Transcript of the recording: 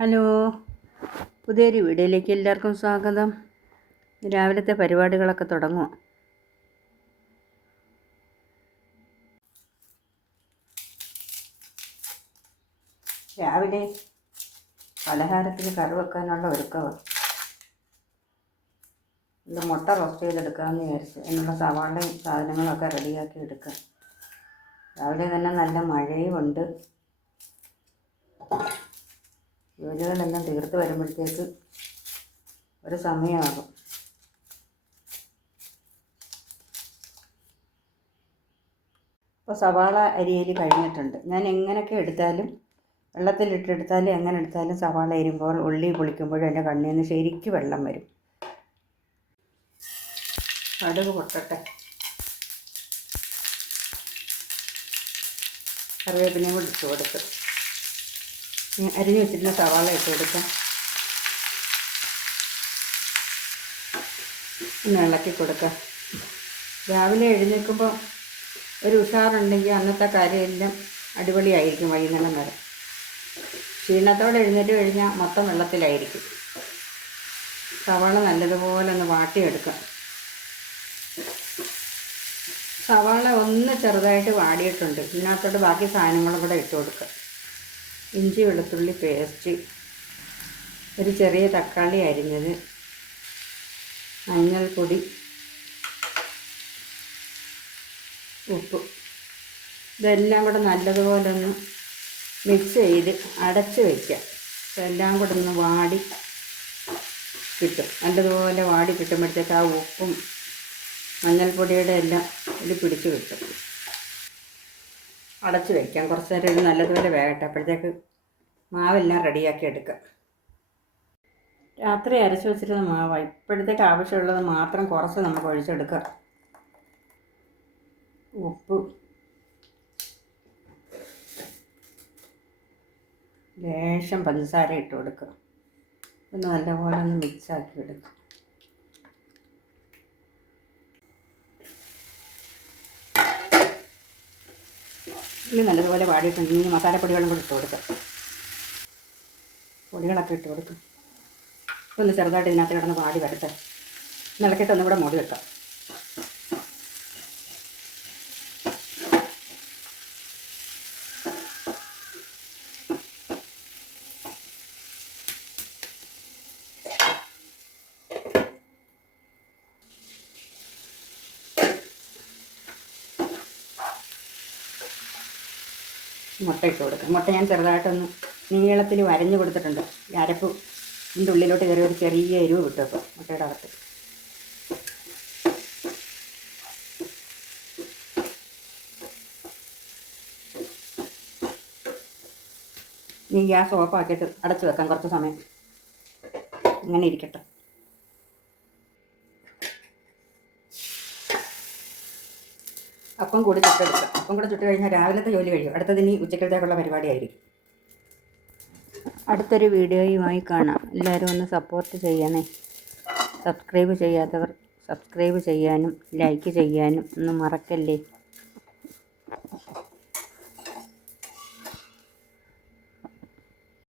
Hello, പുതിയൊരു വീഡിയോയിലേക്ക് എല്ലാവർക്കും സ്വാഗതം. രാവിലത്തെ പരിപാടികളൊക്കെ തുടങ്ങുമോ? രാവിലെ പലഹാരത്തിന് കറി വെക്കാനുള്ള ഒരുക്കമാണ്. ഇത് മുട്ട റോസ്റ്റ് ചെയ്തെടുക്കാമെന്ന് വിചാരിച്ചു. അതിനുള്ള സവാളയും സാധനങ്ങളൊക്കെ റെഡിയാക്കി എടുക്കാം. രാവിലെ തന്നെ നല്ല മഴയും ഉണ്ട്. ജോലികളെല്ലാം തീർത്ത് വരുമ്പോഴത്തേക്ക് ഒരു സമയമാകും. ഇപ്പോൾ സവാള അരിയൽ കഴിഞ്ഞിട്ടുണ്ട്. ഞാൻ എങ്ങനെയൊക്കെ എടുത്താലും, വെള്ളത്തിലിട്ടെടുത്താലും എങ്ങനെ എടുത്താലും സവാള അരിയുമ്പോൾ ഉള്ളി പൊളിക്കുമ്പോഴും എൻ്റെ കണ്ണിൽ നിന്ന് ശരിക്കും വെള്ളം വരും. കടുക് പൊട്ടട്ടെ, കറിവേപ്പിലയും കൂടി ഇട്ട് കൊടുത്ത് അരിഞ്ഞ് വെച്ചിട്ടുള്ള സവാള ഇട്ട് കൊടുക്കാം. ഒന്ന് ഇളക്കി കൊടുക്കാം. രാവിലെ എഴുന്നേൽക്കുമ്പോൾ ഒരു ഉഷാറുണ്ടെങ്കിൽ അന്നത്തെ കാര്യമെല്ലാം അടിപൊളിയായിരിക്കും. വൈകുന്നേരം വരെ ക്ഷീണത്തോടെ എഴുന്നേറ്റ് കഴിഞ്ഞാൽ മൊത്തം വെള്ളത്തിലായിരിക്കും. സവാള നല്ലതുപോലെ ഒന്ന് വാട്ടിയെടുക്കാം. സവാള ഒന്ന് ചെറുതായിട്ട് വാടിയിട്ടുണ്ട്. ഇതിനകത്തോട്ട് ബാക്കി സാധനങ്ങളും കൂടെ ഇട്ട് കൊടുക്കുക. ഇഞ്ചി വെളുത്തുള്ളി പേസ്റ്റ്, ഒരു ചെറിയ തക്കാളി അരിഞ്ഞത്, മഞ്ഞൾപ്പൊടി, ഉപ്പ്, ഇതെല്ലാം കൂടെ നല്ലതുപോലെ ഒന്ന് മിക്സ് ചെയ്ത് അടച്ച് വയ്ക്കാം. ഇതെല്ലാം കൂടെ ഒന്ന് വാടി കിട്ടും. നല്ലതുപോലെ വാടി കിട്ടുമ്പോഴത്തേക്ക് ആ ഉപ്പും മഞ്ഞൾപ്പൊടിയുടെ എല്ലാം ഇത് പിടിച്ച് കിട്ടും. അടച്ച് വയ്ക്കാം. കുറച്ച് നേരം ഇത് നല്ലതുപോലെ വേകട്ടെ. അപ്പോഴത്തേക്ക് മാവെല്ലാം റെഡിയാക്കി എടുക്കാം. രാത്രി അരച്ച് വെച്ചിരുന്ന മാവാണ്. ഇപ്പോഴത്തേക്ക് ആവശ്യമുള്ളത് മാത്രം കുറച്ച് നമുക്ക് ഒഴിച്ചെടുക്കാം. ഉപ്പ്, ലേശം പഞ്ചസാര ഇട്ട് കൊടുക്കുക. ഒന്ന് നല്ലപോലെ ഒന്ന് മിക്സാക്കി എടുക്കുക. ഉള്ളി നല്ലതുപോലെ വാടിയിട്ടുണ്ട്. ഇനി മസാലപ്പൊടികളും കൂടി ഇട്ട് കൊടുക്കുക. പൊടികളൊക്കെ ഇട്ട് കൊടുക്കുക. ഒന്ന് ചെറുതായിട്ട് ഇതിനകത്ത് കിടന്ന് വാടി വരട്ടെ. ഇളക്കിയിട്ട് ഒന്നും കൂടെ മൂടി വെക്കാം. മുട്ട ഇട്ട് കൊടുക്കാം. മുട്ട ഞാൻ ചെറുതായിട്ടൊന്ന് നീളത്തിൽ വരഞ്ഞ് കൊടുത്തിട്ടുണ്ട്. ഈ അരപ്പ് ഇതിൻ്റെ ഉള്ളിലോട്ട് കയറി ഒരു ചെറിയ എരിവ് കിട്ടും. അപ്പോൾ മുട്ടയുടെ അകത്ത് ഈ ഗ്യാസ് ഓഫാക്കിയിട്ട് അടച്ച് വെക്കാം കുറച്ച് സമയം. ഇങ്ങനെ ഇരിക്കട്ടെ. അപ്പം കൂടി ചുട്ടെടുക്കാം. അപ്പം കൂടെ ചുട്ട് കഴിഞ്ഞാൽ രാവിലത്തെ ജോലി കഴിയും. അടുത്തതിന് ഉച്ചക്കലത്തേക്കുള്ള പരിപാടിയായിരിക്കും. അടുത്തൊരു വീഡിയോയുമായി കാണാം. എല്ലാവരും ഒന്ന് സപ്പോർട്ട് ചെയ്യണേ. സബ്സ്ക്രൈബ് ചെയ്യാത്തവർ സബ്സ്ക്രൈബ് ചെയ്യാനും ലൈക്ക് ചെയ്യാനും ഒന്നും മറക്കല്ലേ.